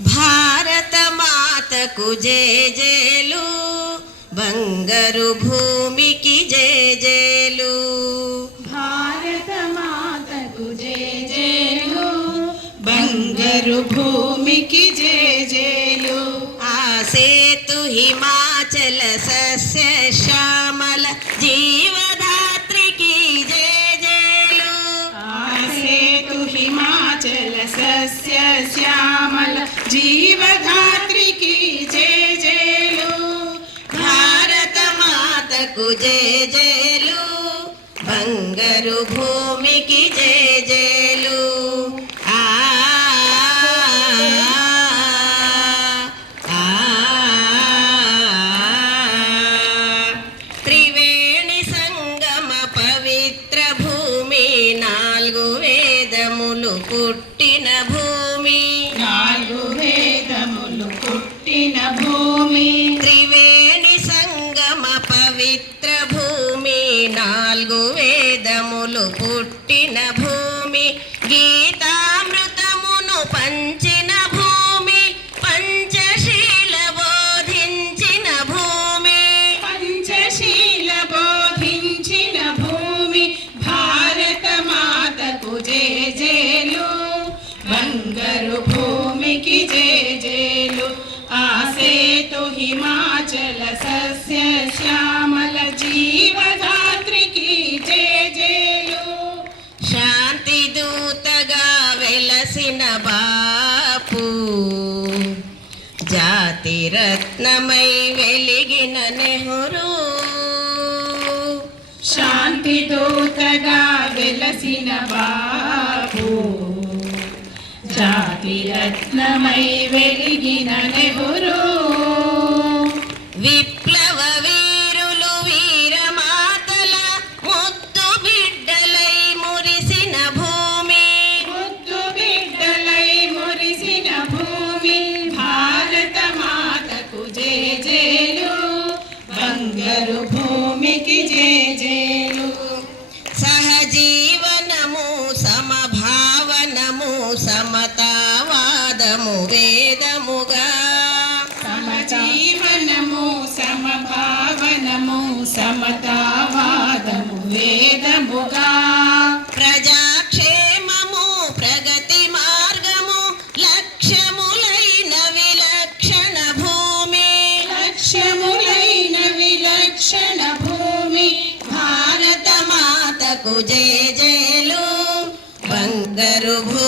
భారత మాతకు జేజేలు, బంగారు భూమికి జేజేలు. భారత మాతకు జేజేలు, బంగారు భూమికి జేజేలు. ఆ సేతు హిమాచల సస్య శ్యామల జీవధాత్రికి జేజేలు. ఆ సేతు హిమాచల సస్య శ్యామల జీవధాత్రికి జేజేలు. భారత మాతకు జేజేలు, బంగారు భూమికి జేజేలు. ఆ త్రివేణి సంగమ పవిత్ర భూమి, నాలుగు వేదములు పుట్టిన భూమి. నాలుగు వేదములు పుట్టిన భూమి. త్రివేణి సంగమ పవిత్ర భూమి, నాలుగు వేదములు పుట్టిన భూమి. గీతామృతమును పంచిన భూమి, పంచశీల బోధించిన భూమి. పంచశీల బోధించిన భూమి. భారత మాతకు జేజేలు, బంగారు భూమికి జేజేలు. ఆ సేతు హిమాచల సస్య శ్యామల జీవధాత్రికి జేజేలు. శాంతి దూతగా వెలసిన బాపు, జాతి రత్నమై వెలిగిన నెహ్రూ. శాంతి దూతగా వెలసిన బాపు, జాతి రత్నమై వెలిగిన నెహ్రూ. విప్లవ వీరులు వీరమాతల ముద్దు బిడ్డలై మురిసిన భూమి. ముద్దు బిడ్డలై మురిసిన భూమి. భారత మాతకు జేజేలు, బంగారు భూమికి జేజేలు. సహజీవనము సమభావనము సమతావాదము వేదముగా. సమజీవనము సమభావనము సమతావాదము వేదముగా. ప్రజాక్షేమము ప్రగతి మార్గము లక్ష్యములైన విలక్షణ భూమి. లక్ష్యములైన విలక్షణ భూమి. భారత మాతకు జేజేలు, బంగారు భూమి.